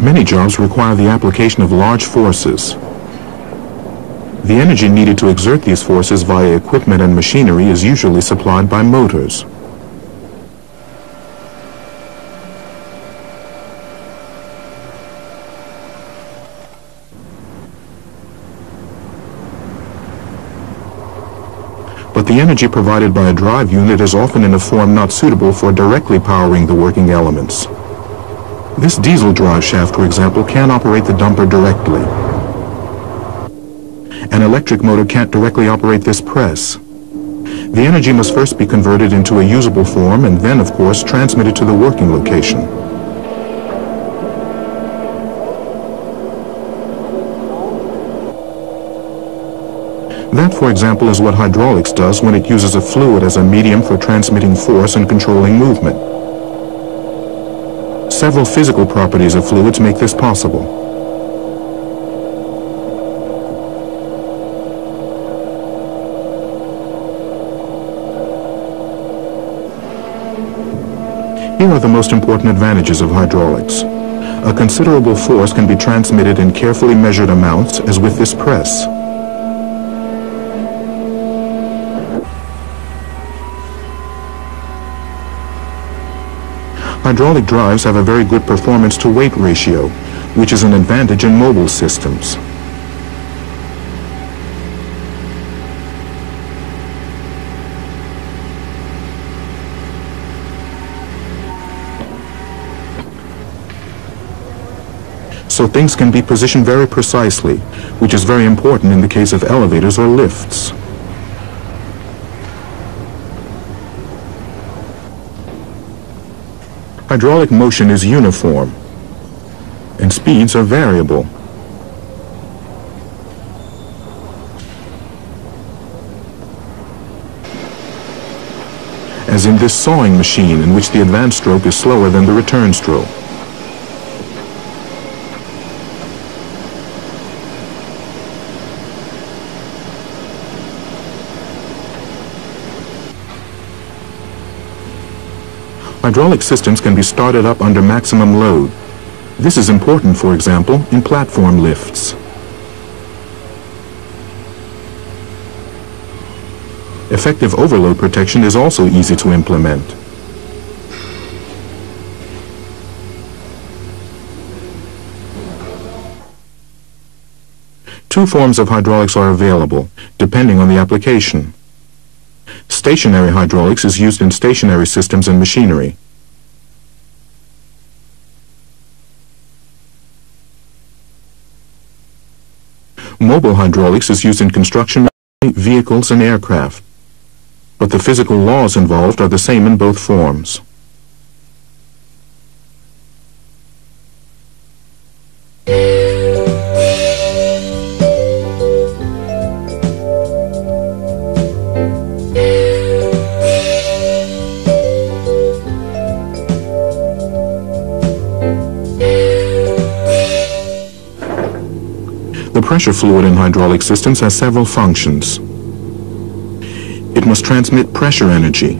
Many jobs require the application of large forces. The energy needed to exert these forces via equipment and machinery is usually supplied by motors. But the energy provided by a drive unit is often in a form not suitable for directly powering the working elements. This diesel drive shaft, for example, can't operate the dumper directly. An electric motor can't directly operate this press. The energy must first be converted into a usable form and then, of course, transmitted to the working location. That, for example, is what hydraulics does when it uses a fluid as a medium for transmitting force and controlling movement. Several physical properties of fluids make this possible. Here are the most important advantages of hydraulics. A considerable force can be transmitted in carefully measured amounts, as with this press. Hydraulic drives have a very good performance-to-weight ratio, which is an advantage in mobile systems. So things can be positioned very precisely, which is very important in the case of elevators or lifts. Hydraulic motion is uniform, and speeds are variable. As in this sawing machine, in which the advance stroke is slower than the return stroke. Hydraulic systems can be started up under maximum load. This is important, for example, in platform lifts. Effective overload protection is also easy to implement. Two forms of hydraulics are available, depending on the application. Stationary hydraulics is used in stationary systems and machinery. Mobile hydraulics is used in construction, vehicles, and aircraft. But the physical laws involved are the same in both forms. The pressure fluid in hydraulic systems has several functions. It must transmit pressure energy.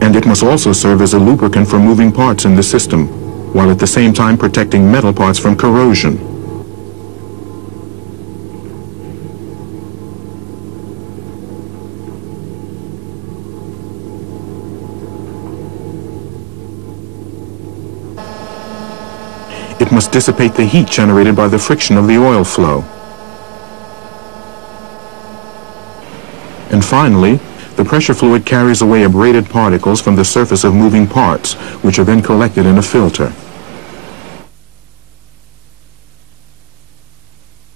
And it must also serve as a lubricant for moving parts in the system, while at the same time protecting metal parts from corrosion. It must dissipate the heat generated by the friction of the oil flow. And finally, the pressure fluid carries away abraded particles from the surface of moving parts, which are then collected in a filter.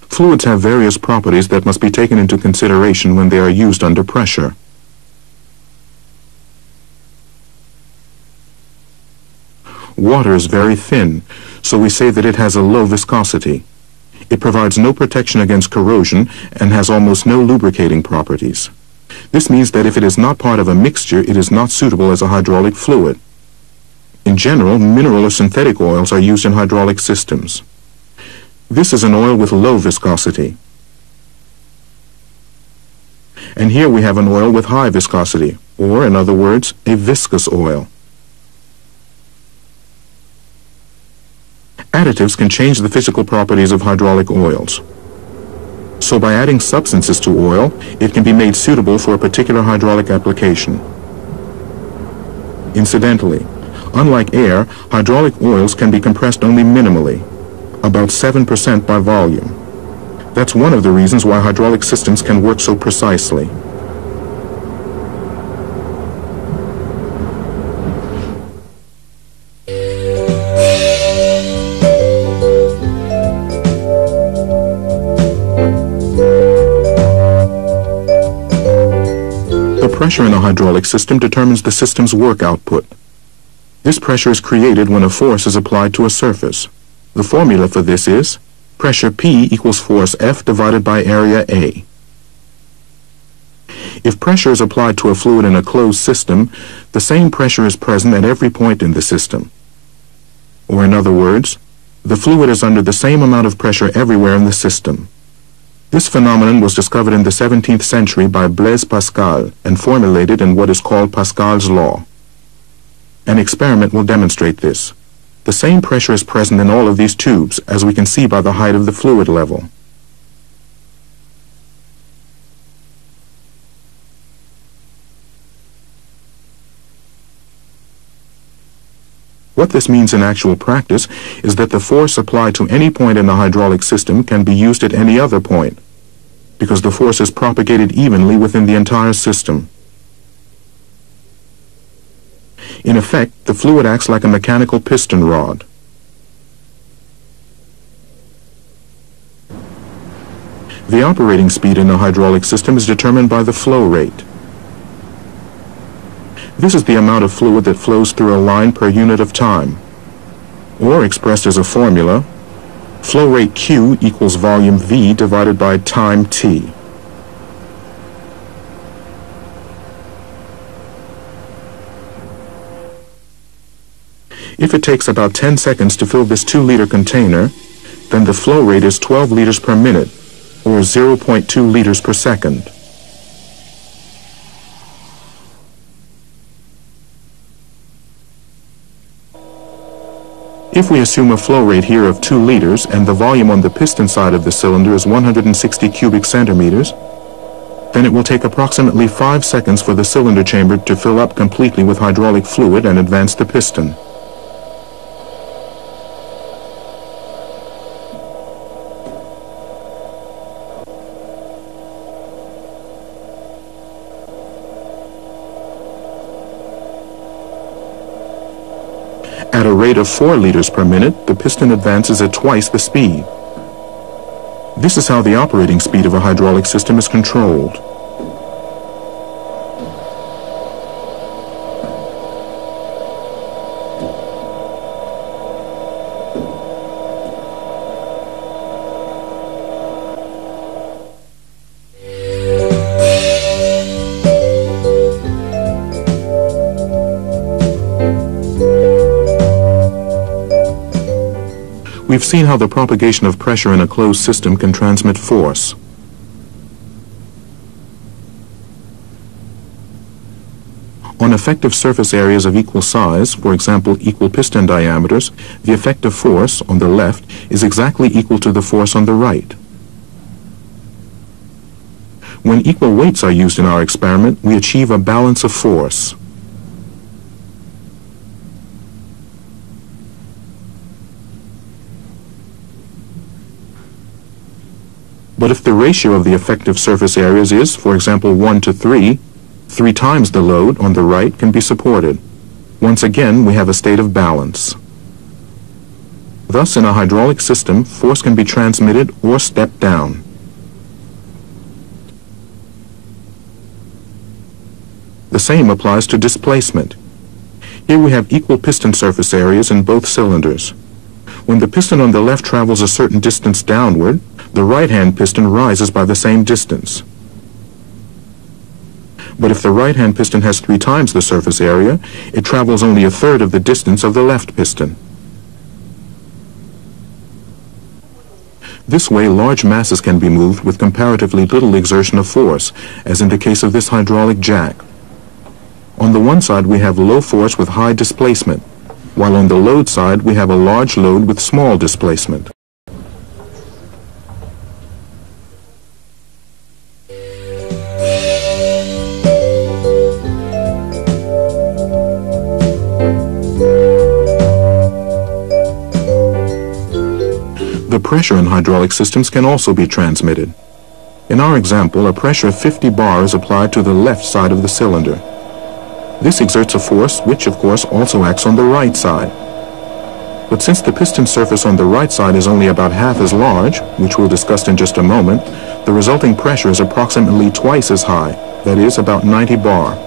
Fluids have various properties that must be taken into consideration when they are used under pressure. Water is very thin, so we say that it has a low viscosity. It provides no protection against corrosion and has almost no lubricating properties. This means that if it is not part of a mixture, it is not suitable as a hydraulic fluid. In general, mineral or synthetic oils are used in hydraulic systems. This is an oil with low viscosity. And here we have an oil with high viscosity, or, in other words, a viscous oil. Additives can change the physical properties of hydraulic oils. So by adding substances to oil, it can be made suitable for a particular hydraulic application. Incidentally, unlike air, hydraulic oils can be compressed only minimally, about 7% by volume. That's one of the reasons why hydraulic systems can work so precisely. The pressure in a hydraulic system determines the system's work output. This pressure is created when a force is applied to a surface. The formula for this is pressure P equals force F divided by area A. If pressure is applied to a fluid in a closed system, the same pressure is present at every point in the system. Or in other words, the fluid is under the same amount of pressure everywhere in the system. This phenomenon was discovered in the 17th century by Blaise Pascal and formulated in what is called Pascal's law. An experiment will demonstrate this. The same pressure is present in all of these tubes, as we can see by the height of the fluid level. What this means in actual practice is that the force applied to any point in a hydraulic system can be used at any other point, because the force is propagated evenly within the entire system. In effect, the fluid acts like a mechanical piston rod. The operating speed in a hydraulic system is determined by the flow rate. This is the amount of fluid that flows through a line per unit of time. Or, expressed as a formula, flow rate Q equals volume V divided by time T. If it takes about 10 seconds to fill this 2-liter container, then the flow rate is 12 liters per minute, or 0.2 liters per second. If we assume a flow rate here of 2 liters and the volume on the piston side of the cylinder is 160 cubic centimeters, then it will take approximately 5 seconds for the cylinder chamber to fill up completely with hydraulic fluid and advance the piston. At a rate of 4 liters per minute, the piston advances at twice the speed. This is how the operating speed of a hydraulic system is controlled. We've seen how the propagation of pressure in a closed system can transmit force. On effective surface areas of equal size, for example equal piston diameters, the effective force on the left is exactly equal to the force on the right. When equal weights are used in our experiment, we achieve a balance of force. But if the ratio of the effective surface areas is, for example, 1 to 3, 3 times the load on the right can be supported. Once again, we have a state of balance. Thus, in a hydraulic system, force can be transmitted or stepped down. The same applies to displacement. Here we have equal piston surface areas in both cylinders. When the piston on the left travels a certain distance downward, the right-hand piston rises by the same distance. But if the right-hand piston has 3 times the surface area, it travels only a third of the distance of the left piston. This way, large masses can be moved with comparatively little exertion of force, as in the case of this hydraulic jack. On the one side we have low force with high displacement, while on the load side we have a large load with small displacement. The pressure in hydraulic systems can also be transmitted. In our example, a pressure of 50 bar is applied to the left side of the cylinder. This exerts a force which, of course, also acts on the right side. But since the piston surface on the right side is only about half as large, which we'll discuss in just a moment, the resulting pressure is approximately twice as high, that is, about 90 bar.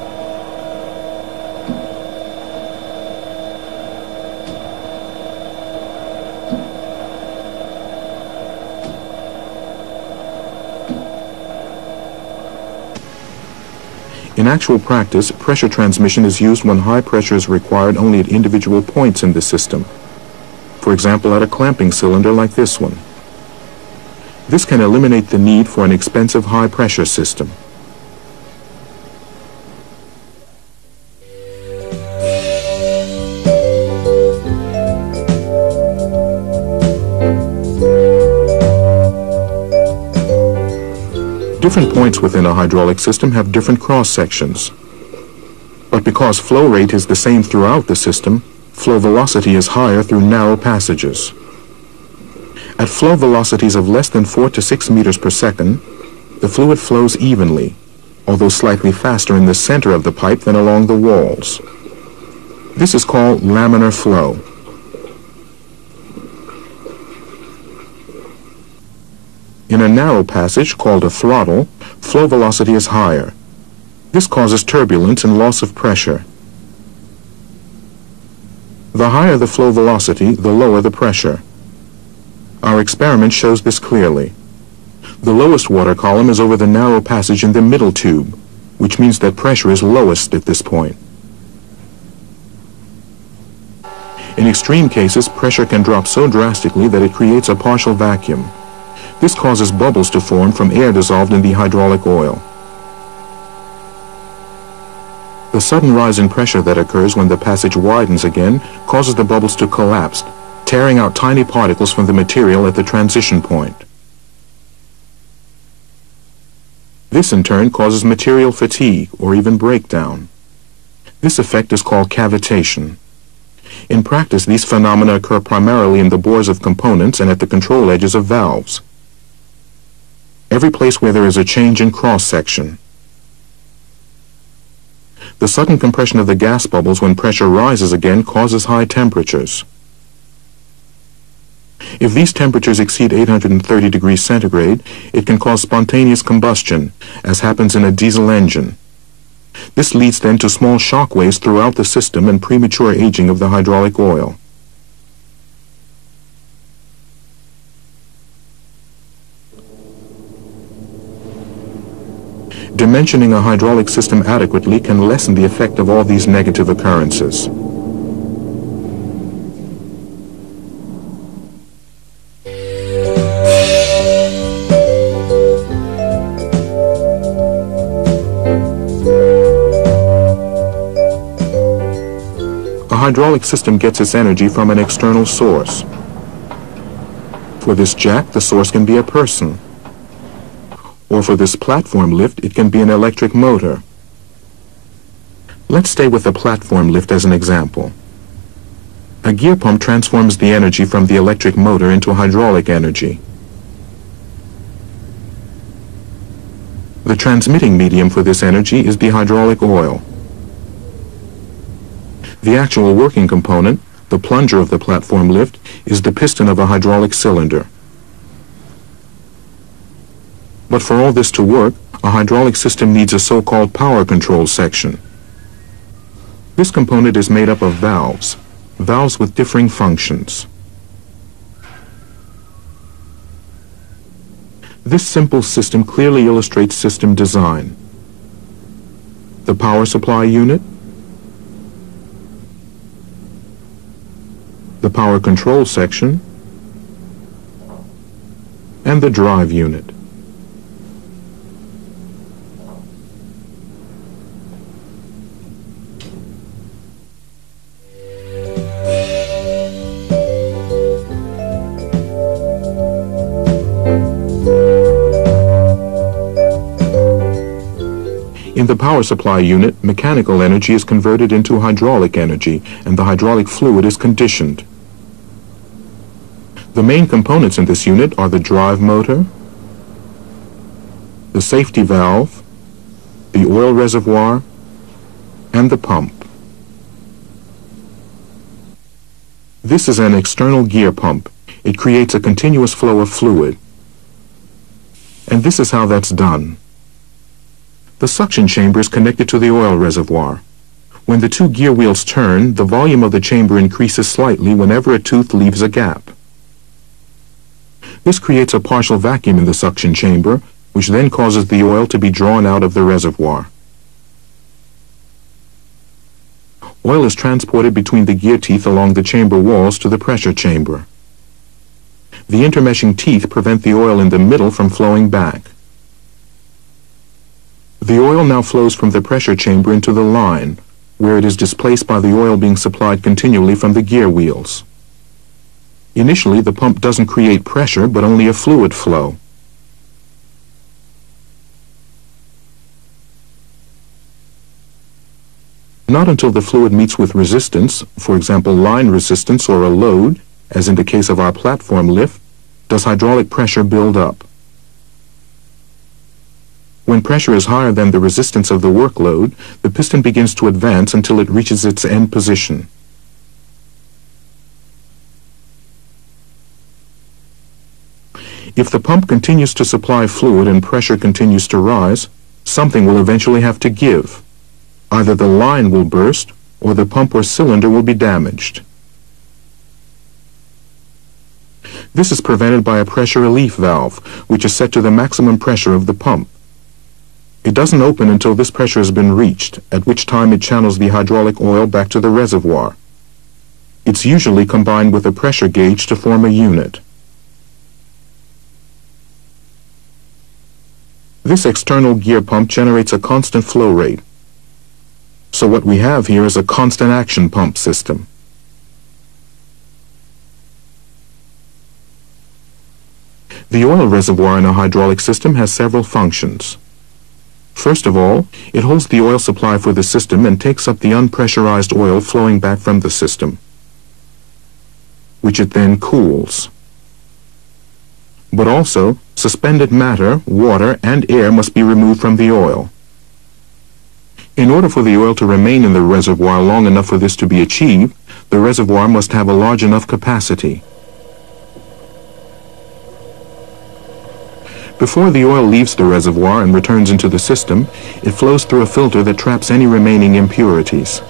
In actual practice, pressure transmission is used when high pressure is required only at individual points in the system. For example, at a clamping cylinder like this one. This can eliminate the need for an expensive high pressure system. Different points within a hydraulic system have different cross-sections. But because flow rate is the same throughout the system, flow velocity is higher through narrow passages. At flow velocities of less than 4 to 6 meters per second, the fluid flows evenly, although slightly faster in the center of the pipe than along the walls. This is called laminar flow. In a narrow passage, called a throttle, flow velocity is higher. This causes turbulence and loss of pressure. The higher the flow velocity, the lower the pressure. Our experiment shows this clearly. The lowest water column is over the narrow passage in the middle tube, which means that pressure is lowest at this point. In extreme cases, pressure can drop so drastically that it creates a partial vacuum. This causes bubbles to form from air dissolved in the hydraulic oil. The sudden rise in pressure that occurs when the passage widens again causes the bubbles to collapse, tearing out tiny particles from the material at the transition point. This in turn causes material fatigue or even breakdown. This effect is called cavitation. In practice, these phenomena occur primarily in the bores of components and at the control edges of valves. Every place where there is a change in cross-section. The sudden compression of the gas bubbles when pressure rises again causes high temperatures. If these temperatures exceed 830 degrees centigrade, it can cause spontaneous combustion, as happens in a diesel engine. This leads then to small shock waves throughout the system and premature aging of the hydraulic oil. Dimensioning a hydraulic system adequately can lessen the effect of all these negative occurrences. A hydraulic system gets its energy from an external source. For this jack, the source can be a person. Or for this platform lift, it can be an electric motor. Let's stay with the platform lift as an example. A gear pump transforms the energy from the electric motor into hydraulic energy. The transmitting medium for this energy is the hydraulic oil. The actual working component, the plunger of the platform lift, is the piston of a hydraulic cylinder. But for all this to work, a hydraulic system needs a so-called power control section. This component is made up of valves with differing functions. This simple system clearly illustrates system design. The power supply unit, the power control section, and the drive unit. In the power supply unit, mechanical energy is converted into hydraulic energy, and the hydraulic fluid is conditioned. The main components in this unit are the drive motor, the safety valve, the oil reservoir, and the pump. This is an external gear pump. It creates a continuous flow of fluid. And this is how that's done. The suction chamber is connected to the oil reservoir. When the two gear wheels turn, the volume of the chamber increases slightly whenever a tooth leaves a gap. This creates a partial vacuum in the suction chamber, which then causes the oil to be drawn out of the reservoir. Oil is transported between the gear teeth along the chamber walls to the pressure chamber. The intermeshing teeth prevent the oil in the middle from flowing back. The oil now flows from the pressure chamber into the line, where it is displaced by the oil being supplied continually from the gear wheels. Initially, the pump doesn't create pressure, but only a fluid flow. Not until the fluid meets with resistance, for example line resistance or a load, as in the case of our platform lift, does hydraulic pressure build up. When pressure is higher than the resistance of the workload, the piston begins to advance until it reaches its end position. If the pump continues to supply fluid and pressure continues to rise, something will eventually have to give. Either the line will burst, or the pump or cylinder will be damaged. This is prevented by a pressure relief valve, which is set to the maximum pressure of the pump. It doesn't open until this pressure has been reached, at which time it channels the hydraulic oil back to the reservoir. It's usually combined with a pressure gauge to form a unit. This external gear pump generates a constant flow rate. So what we have here is a constant action pump system. The oil reservoir in a hydraulic system has several functions. First of all, it holds the oil supply for the system and takes up the unpressurized oil flowing back from the system, which it then cools. But also, suspended matter, water, and air must be removed from the oil. In order for the oil to remain in the reservoir long enough for this to be achieved, the reservoir must have a large enough capacity. Before the oil leaves the reservoir and returns into the system, it flows through a filter that traps any remaining impurities.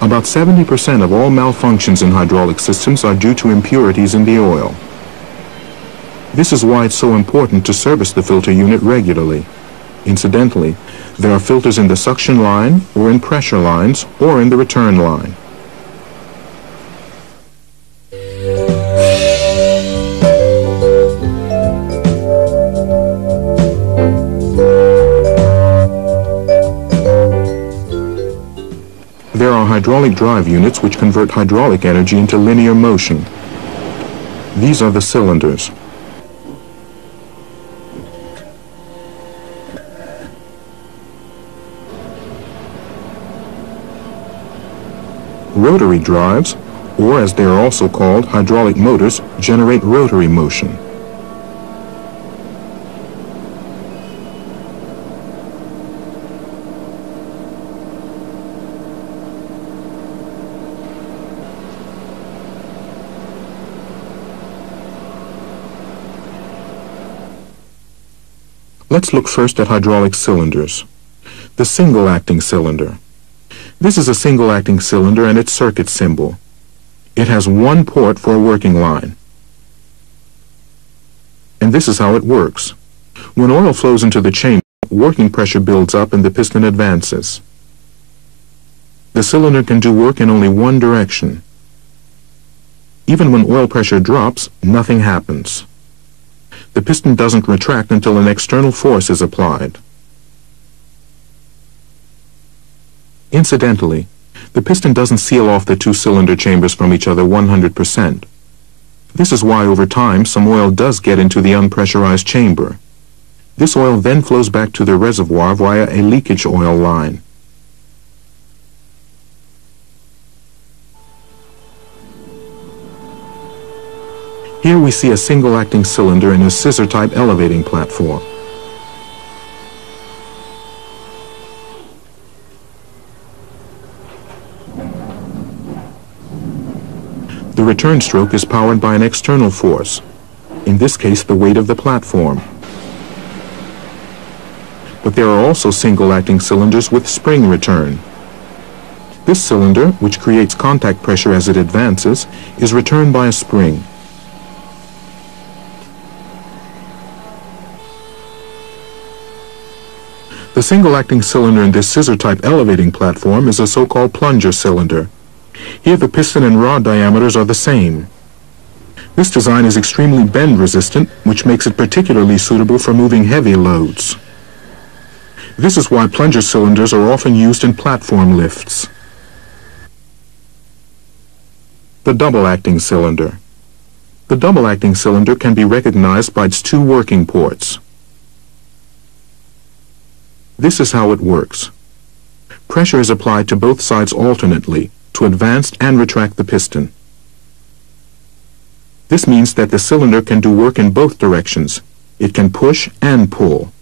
About 70% of all malfunctions in hydraulic systems are due to impurities in the oil. This is why it's so important to service the filter unit regularly. Incidentally, there are filters in the suction line, or in pressure lines, or in the return line. There are hydraulic drive units which convert hydraulic energy into linear motion. These are the cylinders. Rotary drives, or as they are also called, hydraulic motors, generate rotary motion. Let's look first at hydraulic cylinders. The single-acting cylinder. This is a single-acting cylinder and its circuit symbol. It has one port for a working line. And this is how it works. When oil flows into the chamber, working pressure builds up and the piston advances. The cylinder can do work in only one direction. Even when oil pressure drops, nothing happens. The piston doesn't retract until an external force is applied. Incidentally, the piston doesn't seal off the two cylinder chambers from each other 100%. This is why over time some oil does get into the unpressurized chamber. This oil then flows back to the reservoir via a leakage oil line. Here we see a single-acting cylinder in a scissor-type elevating platform. The return stroke is powered by an external force, in this case the weight of the platform. But there are also single-acting cylinders with spring return. This cylinder, which creates contact pressure as it advances, is returned by a spring. The single-acting cylinder in this scissor-type elevating platform is a so-called plunger cylinder. Here the piston and rod diameters are the same. This design is extremely bend-resistant, which makes it particularly suitable for moving heavy loads. This is why plunger cylinders are often used in platform lifts. The double-acting cylinder. The double-acting cylinder can be recognized by its two working ports. This is how it works. Pressure is applied to both sides alternately to advance and retract the piston. This means that the cylinder can do work in both directions. It can push and pull.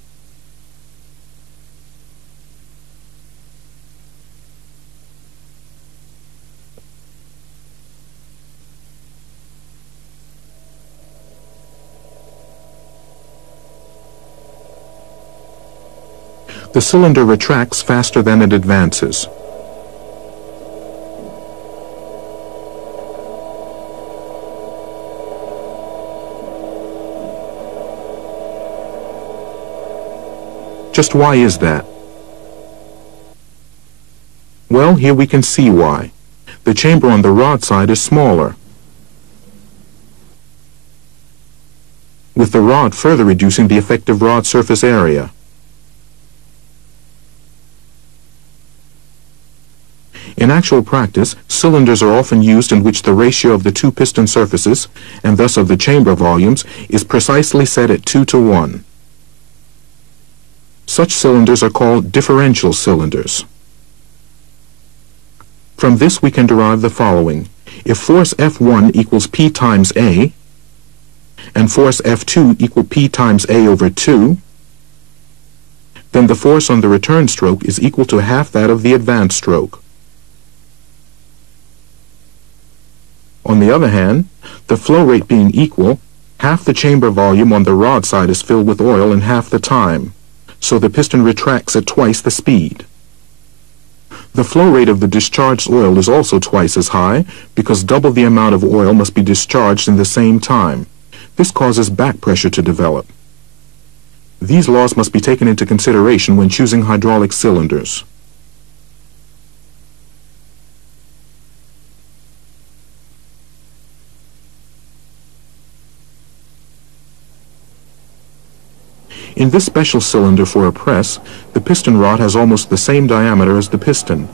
The cylinder retracts faster than it advances. Just why is that? Well, here we can see why. The chamber on the rod side is smaller, with the rod further reducing the effective rod surface area. In actual practice, cylinders are often used in which the ratio of the two piston surfaces, and thus of the chamber volumes, is precisely set at 2:1. Such cylinders are called differential cylinders. From this we can derive the following. If force F1 equals P times A, and force F2 equal P times A over 2, then the force on the return stroke is equal to half that of the advance stroke. On the other hand, the flow rate being equal, half the chamber volume on the rod side is filled with oil in half the time, so the piston retracts at twice the speed. The flow rate of the discharged oil is also twice as high, because double the amount of oil must be discharged in the same time. This causes back pressure to develop. These laws must be taken into consideration when choosing hydraulic cylinders. In this special cylinder for a press, the piston rod has almost the same diameter as the piston,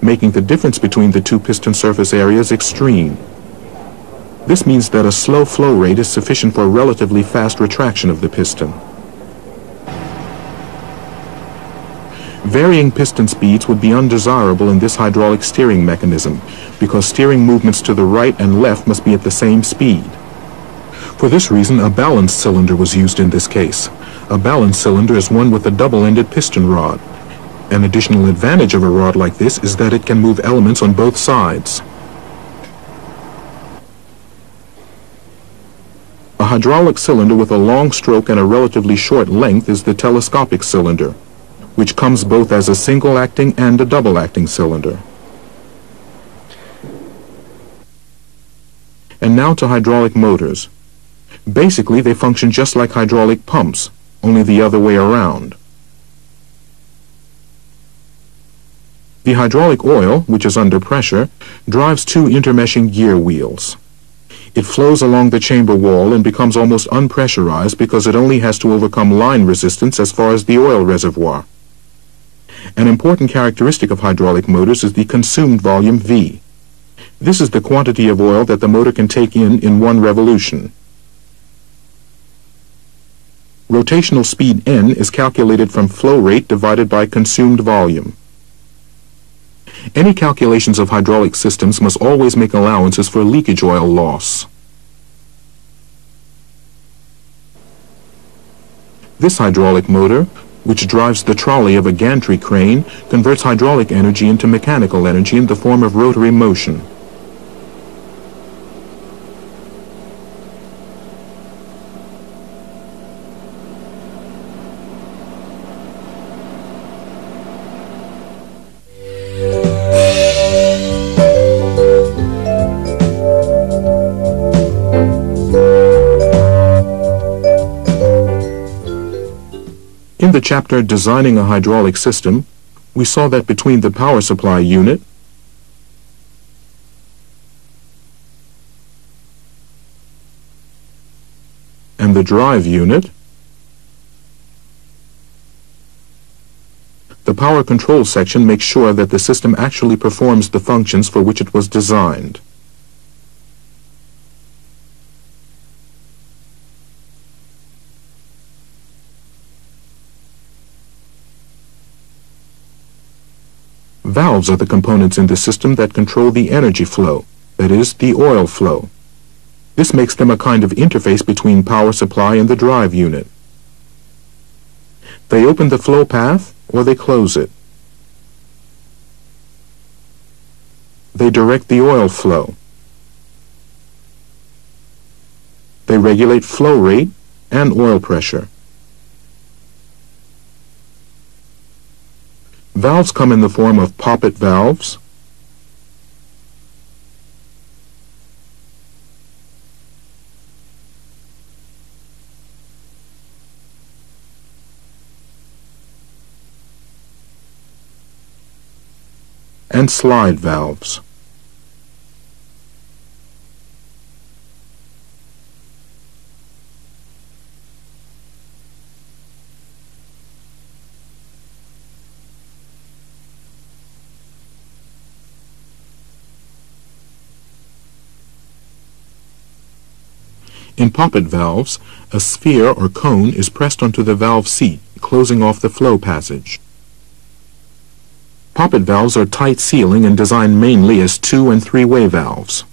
making the difference between the two piston surface areas extreme. This means that a slow flow rate is sufficient for a relatively fast retraction of the piston. Varying piston speeds would be undesirable in this hydraulic steering mechanism, because steering movements to the right and left must be at the same speed. For this reason, a balanced cylinder was used in this case. A balanced cylinder is one with a double-ended piston rod. An additional advantage of a rod like this is that it can move elements on both sides. A hydraulic cylinder with a long stroke and a relatively short length is the telescopic cylinder, which comes both as a single-acting and a double-acting cylinder. And now to hydraulic motors. Basically, they function just like hydraulic pumps, only the other way around. The hydraulic oil, which is under pressure, drives two intermeshing gear wheels. It flows along the chamber wall and becomes almost unpressurized because it only has to overcome line resistance as far as the oil reservoir. An important characteristic of hydraulic motors is the consumed volume V. This is the quantity of oil that the motor can take in one revolution. Rotational speed N is calculated from flow rate divided by consumed volume. Any calculations of hydraulic systems must always make allowances for leakage oil loss. This hydraulic motor, which drives the trolley of a gantry crane, converts hydraulic energy into mechanical energy in the form of rotary motion. In the chapter Designing a Hydraulic System, we saw that between the power supply unit and the drive unit, the power control section makes sure that the system actually performs the functions for which it was designed. Valves are the components in the system that control the energy flow, that is, the oil flow. This makes them a kind of interface between power supply and the drive unit. They open the flow path or they close it. They direct the oil flow. They regulate flow rate and oil pressure. Valves come in the form of poppet valves, and slide valves. In poppet valves, a sphere or cone is pressed onto the valve seat, closing off the flow passage. Poppet valves are tight sealing and designed mainly as 2- and 3-way valves.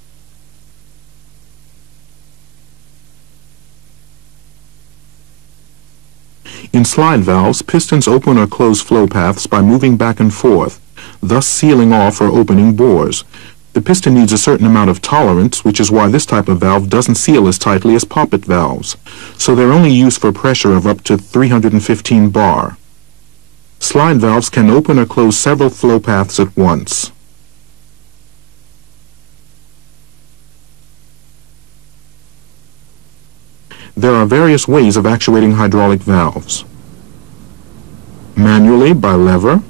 In slide valves, pistons open or close flow paths by moving back and forth, thus sealing off or opening bores. The piston needs a certain amount of tolerance, which is why this type of valve doesn't seal as tightly as poppet valves, so they're only used for pressure of up to 315 bar. Slide valves can open or close several flow paths at once. There are various ways of actuating hydraulic valves. Manually by lever,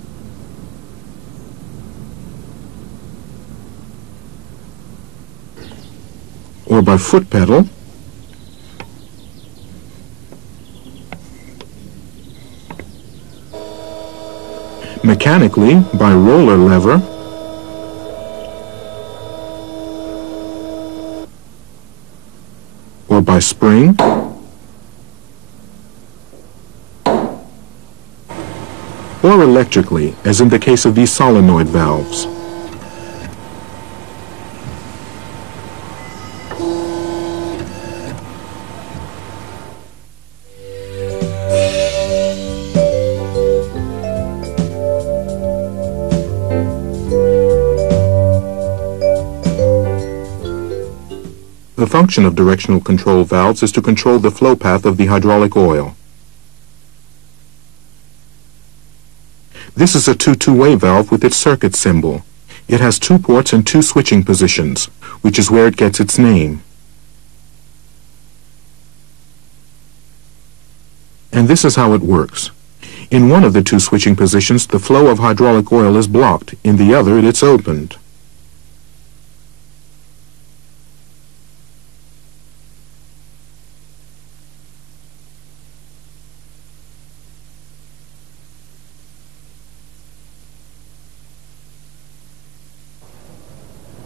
or by foot pedal, mechanically by roller lever, or by spring, or electrically, as in the case of these solenoid valves. The function of directional control valves is to control the flow path of the hydraulic oil. This is a 2-2-way valve with its circuit symbol. It has 2 ports and 2 switching positions, which is where it gets its name. And this is how it works. In one of the 2 switching positions, the flow of hydraulic oil is blocked. In the other, it's opened.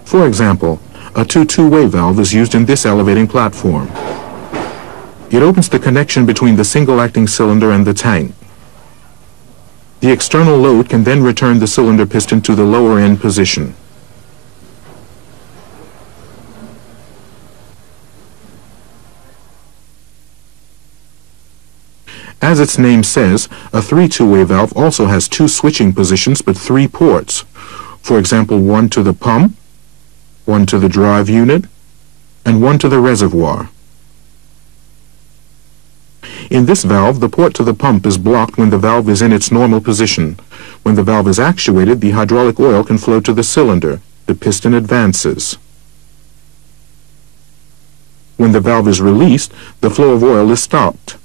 For example, a two-way valve is used in this elevating platform. It opens the connection between the single-acting cylinder and the tank. The external load can then return the cylinder piston to the lower end position. As its name says, a two-way valve also has two switching positions but three ports. For example, one to the pump, one to the drive unit, and one to the reservoir. In this valve, the port to the pump is blocked when the valve is in its normal position. When the valve is actuated, the hydraulic oil can flow to the cylinder. The piston advances. When the valve is released, the flow of oil is stopped.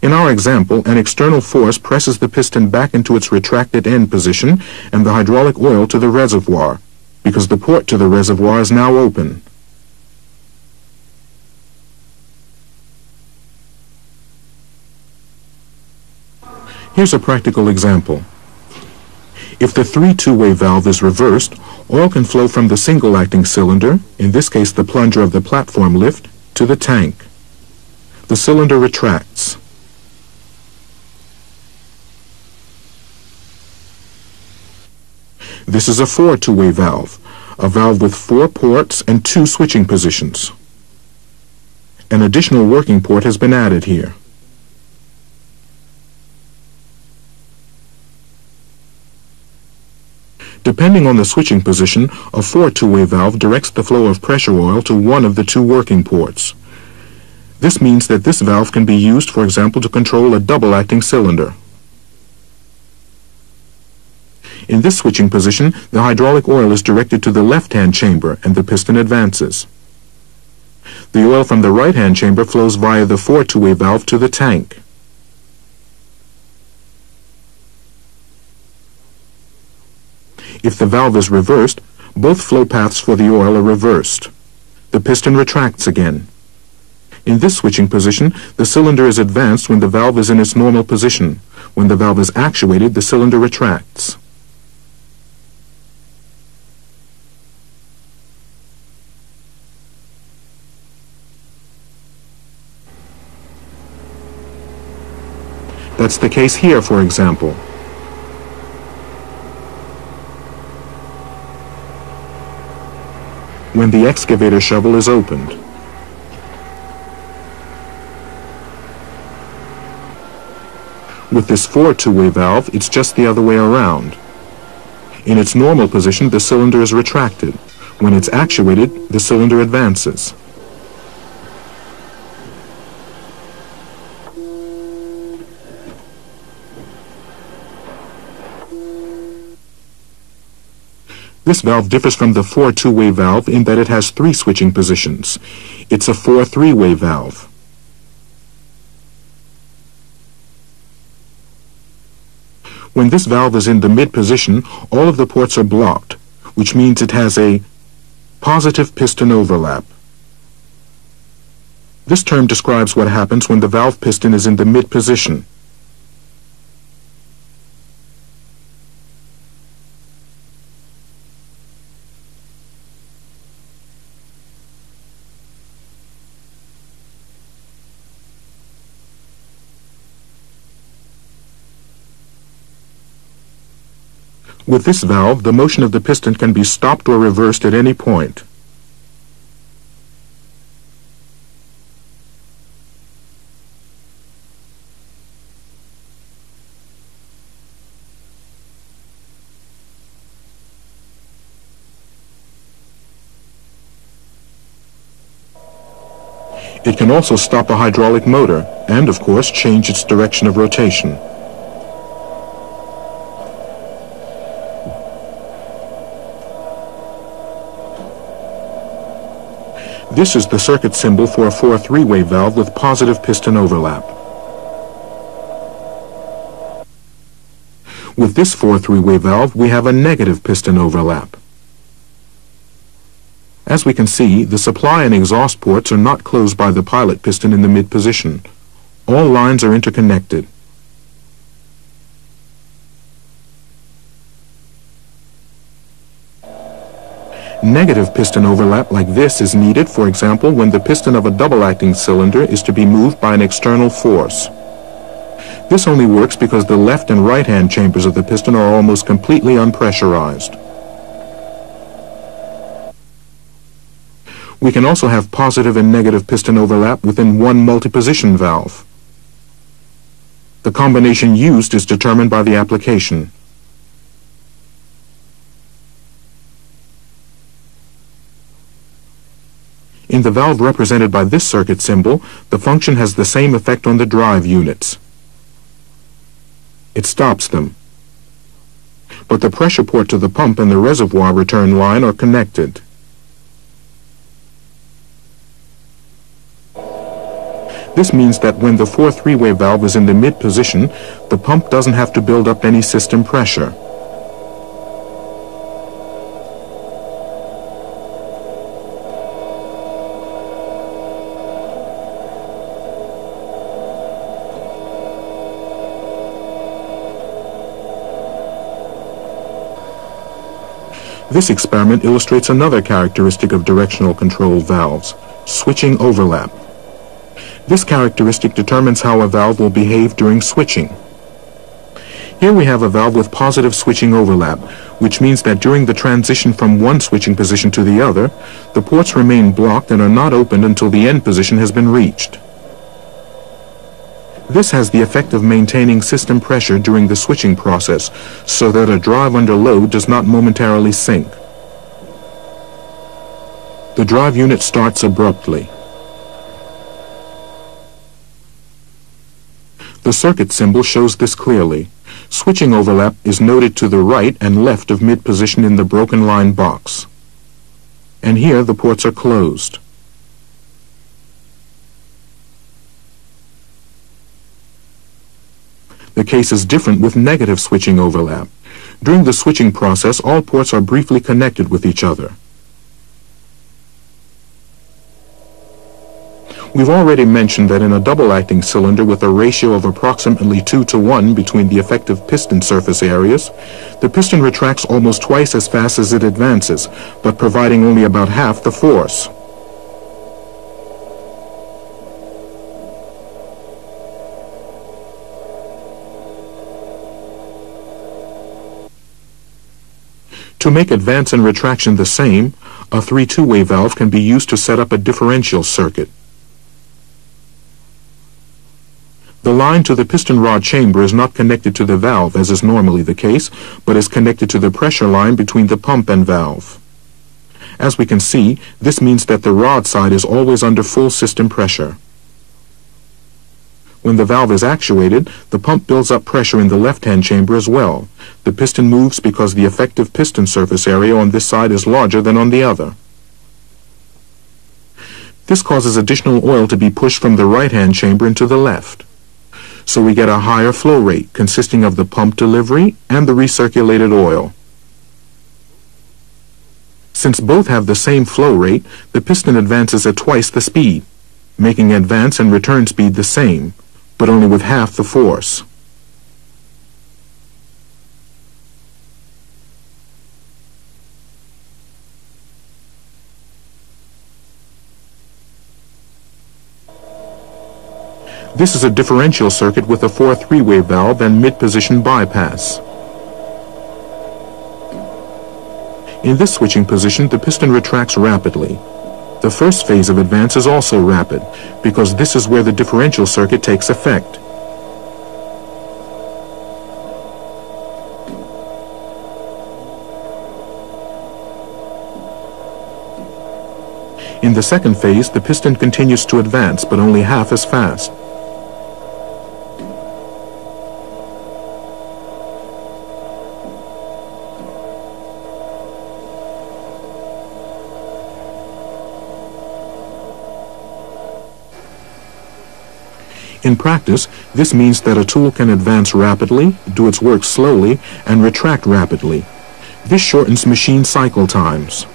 In our example, an external force presses the piston back into its retracted end position and the hydraulic oil to the reservoir, because the port to the reservoir is now open. Here's a practical example. If the two-way valve is reversed, oil can flow from the single-acting cylinder, in this case the plunger of the platform lift, to the tank. The cylinder retracts. This is a two-way valve, a valve with 4 ports and 2 switching positions. An additional working port has been added here. Depending on the switching position, a two-way valve directs the flow of pressure oil to one of the 2 working ports. This means that this valve can be used, for example, to control a double-acting cylinder. In this switching position, the hydraulic oil is directed to the left-hand chamber and the piston advances. The oil from the right-hand chamber flows via the two-way valve to the tank. If the valve is reversed, both flow paths for the oil are reversed. The piston retracts again. In this switching position, the cylinder is advanced when the valve is in its normal position. When the valve is actuated, the cylinder retracts. That's the case here, for example. When the excavator shovel is opened. With this two-way valve, it's just the other way around. In its normal position, the cylinder is retracted. When it's actuated, the cylinder advances. This valve differs from the two-way valve in that it has 3 switching positions. It's a three-way valve. When this valve is in the mid position, all of the ports are blocked, which means it has a positive piston overlap. This term describes what happens when the valve piston is in the mid position. With this valve, the motion of the piston can be stopped or reversed at any point. It can also stop a hydraulic motor and, of course, change its direction of rotation. This is the circuit symbol for a three-way valve with positive piston overlap. With this three-way valve, we have a negative piston overlap. As we can see, the supply and exhaust ports are not closed by the pilot piston in the mid position. All lines are interconnected. Negative piston overlap like this is needed, for example, when the piston of a double-acting cylinder is to be moved by an external force. This only works because the left and right-hand chambers of the piston are almost completely unpressurized. We can also have positive and negative piston overlap within one multi-position valve. The combination used is determined by the application. In the valve represented by this circuit symbol, the function has the same effect on the drive units. It stops them. But the pressure port to the pump and the reservoir return line are connected. This means that when the 4 three-way valve is in the mid position, the pump doesn't have to build up any system pressure. This experiment illustrates another characteristic of directional control valves, switching overlap. This characteristic determines how a valve will behave during switching. Here we have a valve with positive switching overlap, which means that during the transition from one switching position to the other, the ports remain blocked and are not opened until the end position has been reached. This has the effect of maintaining system pressure during the switching process, so that a drive under load does not momentarily sink. The drive unit starts abruptly. The circuit symbol shows this clearly. Switching overlap is noted to the right and left of mid-position in the broken line box. And here the ports are closed. The case is different with negative switching overlap. During the switching process, all ports are briefly connected with each other. We've already mentioned that in a double-acting cylinder with a ratio of approximately 2:1 between the effective piston surface areas, the piston retracts almost twice as fast as it advances, but providing only about half the force. To make advance and retraction the same, a 3 two-way valve can be used to set up a differential circuit. The line to the piston rod chamber is not connected to the valve, as is normally the case, but is connected to the pressure line between the pump and valve. As we can see, this means that the rod side is always under full system pressure. When the valve is actuated, the pump builds up pressure in the left-hand chamber as well. The piston moves because the effective piston surface area on this side is larger than on the other. This causes additional oil to be pushed from the right-hand chamber into the left. So we get a higher flow rate consisting of the pump delivery and the recirculated oil. Since both have the same flow rate, the piston advances at twice the speed, making advance and return speed the same, but only with half the force. This is a differential circuit with a 4 three-way valve and mid-position bypass. In this switching position, the piston retracts rapidly. The first phase of advance is also rapid, because this is where the differential circuit takes effect. In the second phase, the piston continues to advance, but only half as fast. In practice, this means that a tool can advance rapidly, do its work slowly, and retract rapidly. This shortens machine cycle times.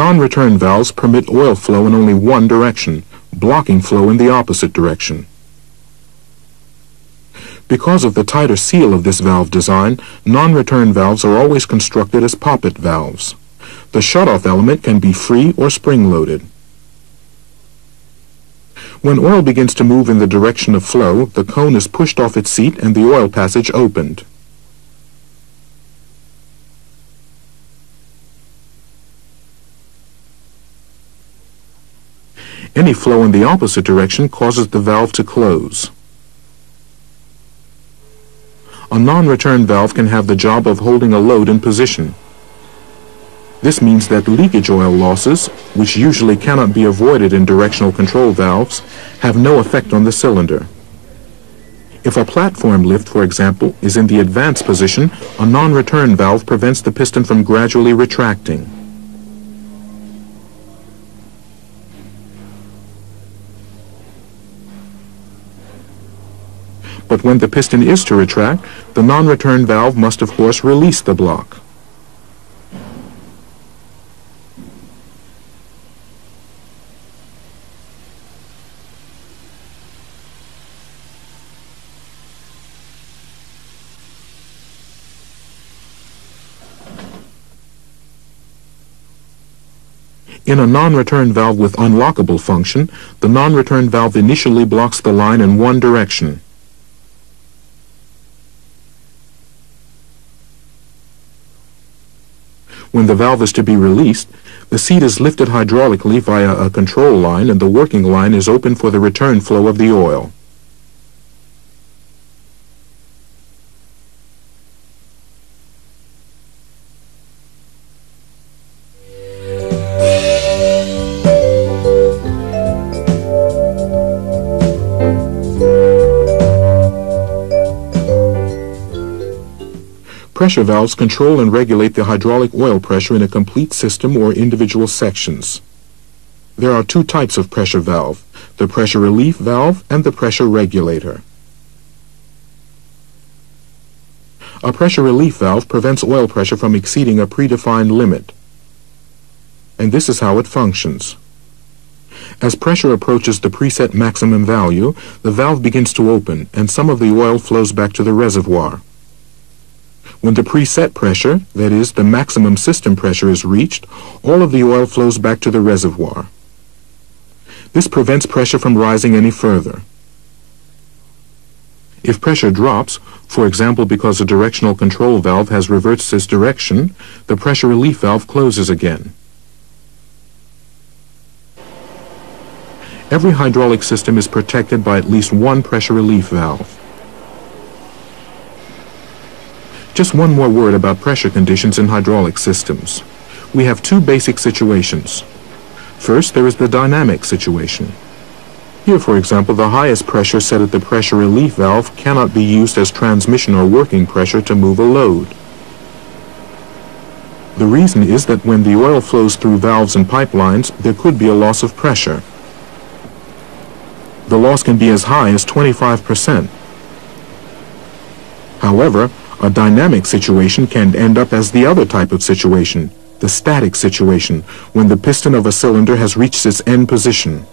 Non-return valves permit oil flow in only one direction, blocking flow in the opposite direction. Because of the tighter seal of this valve design, non-return valves are always constructed as poppet valves. The shutoff element can be free or spring-loaded. When oil begins to move in the direction of flow, the cone is pushed off its seat and the oil passage opened. Any flow in the opposite direction causes the valve to close. A non-return valve can have the job of holding a load in position. This means that leakage oil losses, which usually cannot be avoided in directional control valves, have no effect on the cylinder. If a platform lift, for example, is in the advanced position, a non-return valve prevents the piston from gradually retracting. But when the piston is to retract, the non-return valve must of course release the block. In a non-return valve with unlockable function, the non-return valve initially blocks the line in one direction. When the valve is to be released, the seat is lifted hydraulically via a control line and the working line is open for the return flow of the oil. Pressure valves control and regulate the hydraulic oil pressure in a complete system or individual sections. There are two types of pressure valve, the pressure relief valve and the pressure regulator. A pressure relief valve prevents oil pressure from exceeding a predefined limit, and this is how it functions. As pressure approaches the preset maximum value, the valve begins to open and some of the oil flows back to the reservoir. When the preset pressure, that is, the maximum system pressure, is reached, all of the oil flows back to the reservoir. This prevents pressure from rising any further. If pressure drops, for example because a directional control valve has reversed its direction, the pressure relief valve closes again. Every hydraulic system is protected by at least one pressure relief valve. Just one more word about pressure conditions in hydraulic systems. We have two basic situations. First, there is the dynamic situation. Here, for example, the highest pressure set at the pressure relief valve cannot be used as transmission or working pressure to move a load. The reason is that when the oil flows through valves and pipelines, there could be a loss of pressure. The loss can be as high as 25%. However, a dynamic situation can end up as the other type of situation, the static situation, when the piston of a cylinder has reached its end position.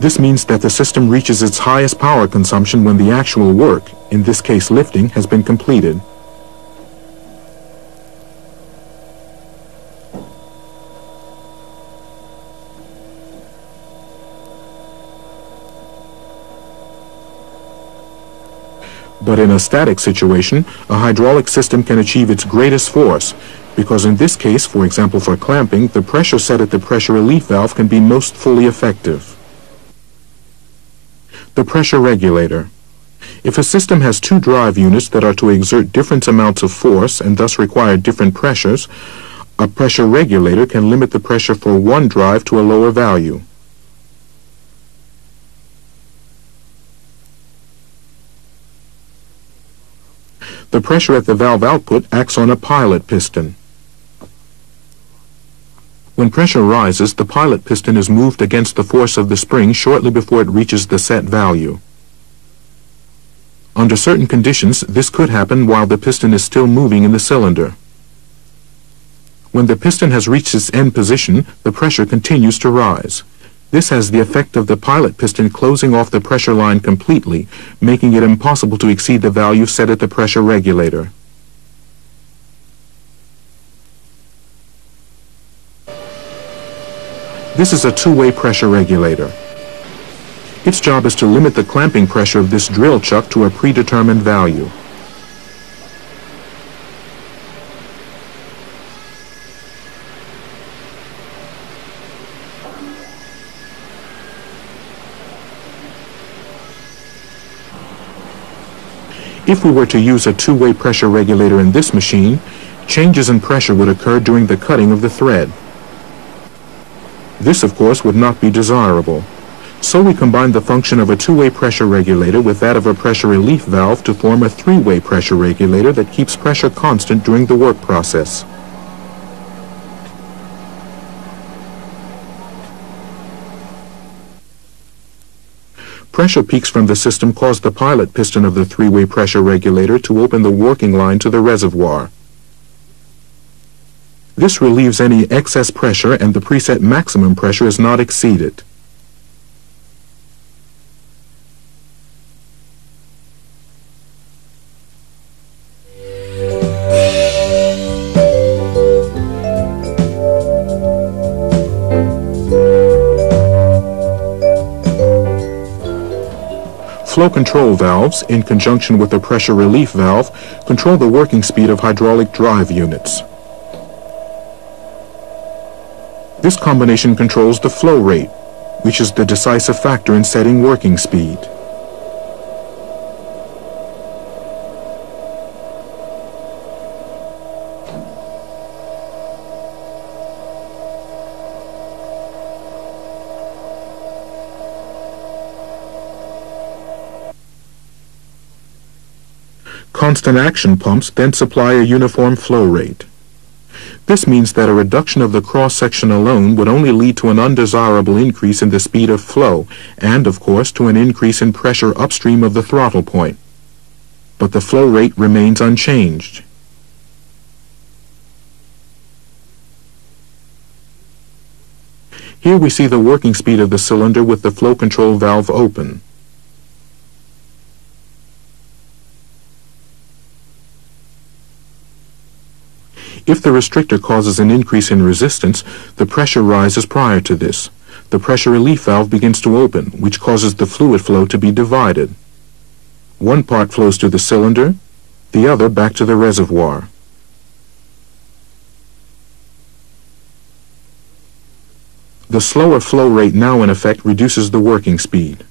This means that the system reaches its highest power consumption when the actual work, in this case lifting, has been completed. But in a static situation, a hydraulic system can achieve its greatest force, because in this case, for example for clamping, the pressure set at the pressure relief valve can be most fully effective. The pressure regulator. If a system has two drive units that are to exert different amounts of force and thus require different pressures, a pressure regulator can limit the pressure for one drive to a lower value. The pressure at the valve output acts on a pilot piston. When pressure rises, the pilot piston is moved against the force of the spring shortly before it reaches the set value. Under certain conditions, this could happen while the piston is still moving in the cylinder. When the piston has reached its end position, the pressure continues to rise. This has the effect of the pilot piston closing off the pressure line completely, making it impossible to exceed the value set at the pressure regulator. This is a two-way pressure regulator. Its job is to limit the clamping pressure of this drill chuck to a predetermined value. If we were to use a two-way pressure regulator in this machine, changes in pressure would occur during the cutting of the thread. This, of course, would not be desirable. So we combine the function of a two-way pressure regulator with that of a pressure relief valve to form a three-way pressure regulator that keeps pressure constant during the work process. Pressure peaks from the system cause the pilot piston of the three-way pressure regulator to open the working line to the reservoir. This relieves any excess pressure and the preset maximum pressure is not exceeded. Flow control valves, in conjunction with the pressure relief valve, control the working speed of hydraulic drive units. This combination controls the flow rate, which is the decisive factor in setting working speed. Constant action pumps then supply a uniform flow rate. This means that a reduction of the cross-section alone would only lead to an undesirable increase in the speed of flow and, of course, to an increase in pressure upstream of the throttle point. But the flow rate remains unchanged. Here we see the working speed of the cylinder with the flow control valve open. If the restrictor causes an increase in resistance, the pressure rises prior to this. The pressure relief valve begins to open, which causes the fluid flow to be divided. One part flows to the cylinder, the other back to the reservoir. The slower flow rate now in effect reduces the working speed.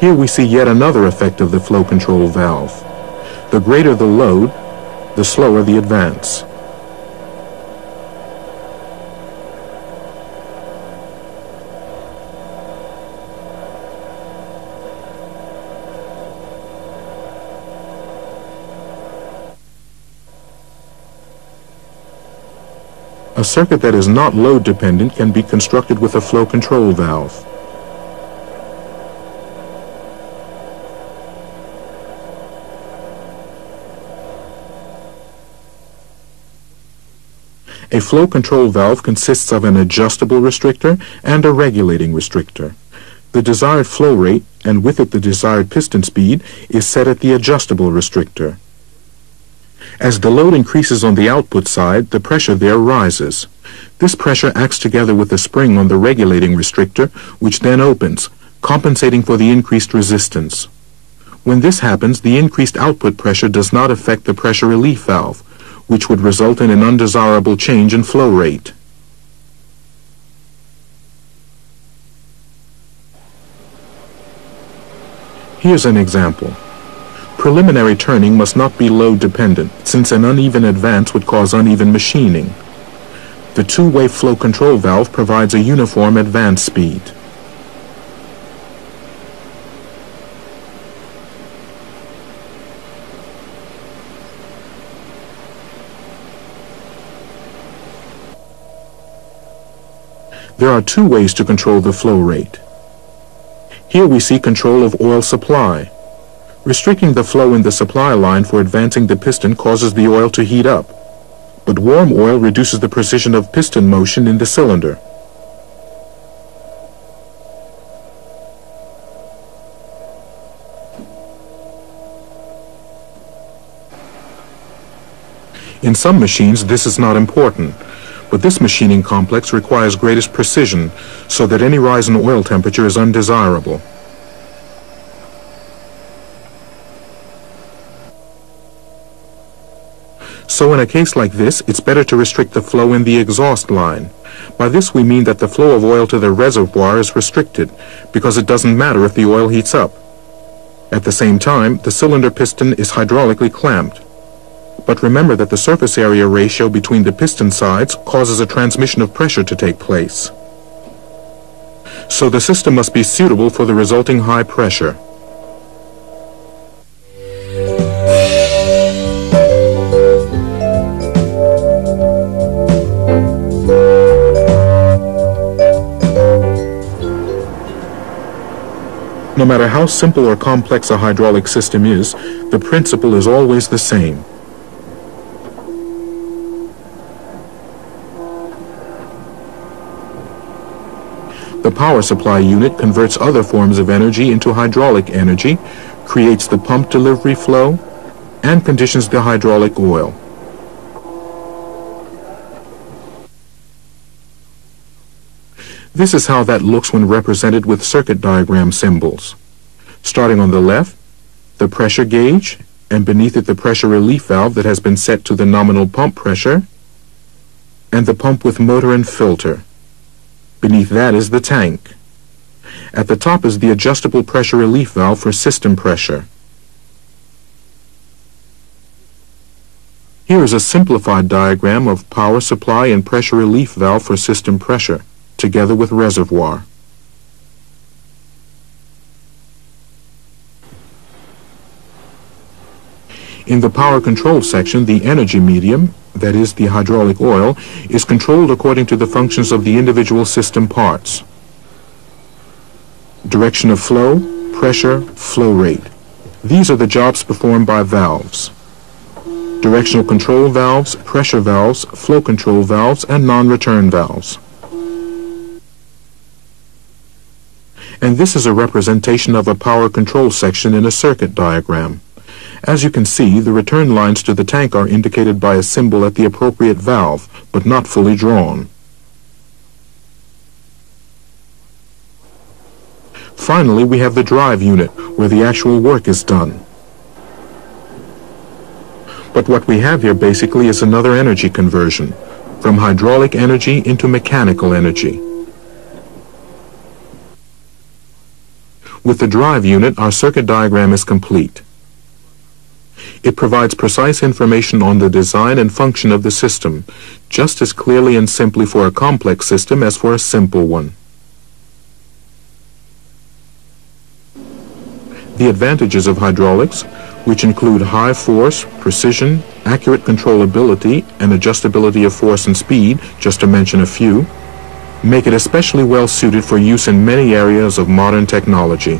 Here we see yet another effect of the flow control valve. The greater the load, the slower the advance. A circuit that is not load dependent can be constructed with a flow control valve. A flow control valve consists of an adjustable restrictor and a regulating restrictor. The desired flow rate, and with it the desired piston speed, is set at the adjustable restrictor. As the load increases on the output side, the pressure there rises. This pressure acts together with the spring on the regulating restrictor, which then opens, compensating for the increased resistance. When this happens, the increased output pressure does not affect the pressure relief valve, which would result in an undesirable change in flow rate. Here's an example. Preliminary turning must not be load dependent, since an uneven advance would cause uneven machining. The two-way flow control valve provides a uniform advance speed. There are two ways to control the flow rate. Here we see control of oil supply. Restricting the flow in the supply line for advancing the piston causes the oil to heat up, but warm oil reduces the precision of piston motion in the cylinder. In some machines, this is not important, but this machining complex requires greatest precision, so that any rise in oil temperature is undesirable. So in a case like this, it's better to restrict the flow in the exhaust line. By this we mean that the flow of oil to the reservoir is restricted, because it doesn't matter if the oil heats up. At the same time, the cylinder piston is hydraulically clamped. But remember that the surface area ratio between the piston sides causes a transmission of pressure to take place. So the system must be suitable for the resulting high pressure. No matter how simple or complex a hydraulic system is, the principle is always the same. The power supply unit converts other forms of energy into hydraulic energy, creates the pump delivery flow, and conditions the hydraulic oil. This is how that looks when represented with circuit diagram symbols. Starting on the left, the pressure gauge, and beneath it the pressure relief valve that has been set to the nominal pump pressure, and the pump with motor and filter. Beneath that is the tank. At the top is the adjustable pressure relief valve for system pressure. Here is a simplified diagram of power supply and pressure relief valve for system pressure, together with reservoir. In the power control section, the energy medium, that is, the hydraulic oil, is controlled according to the functions of the individual system parts. Direction of flow, pressure, flow rate. These are the jobs performed by valves. Directional control valves, pressure valves, flow control valves, and non-return valves. And this is a representation of a power control section in a circuit diagram. As you can see, the return lines to the tank are indicated by a symbol at the appropriate valve, but not fully drawn. Finally, we have the drive unit, where the actual work is done. But what we have here basically is another energy conversion, from hydraulic energy into mechanical energy. With the drive unit, our circuit diagram is complete. It provides precise information on the design and function of the system, just as clearly and simply for a complex system as for a simple one. The advantages of hydraulics, which include high force, precision, accurate controllability, and adjustability of force and speed, just to mention a few, make it especially well suited for use in many areas of modern technology.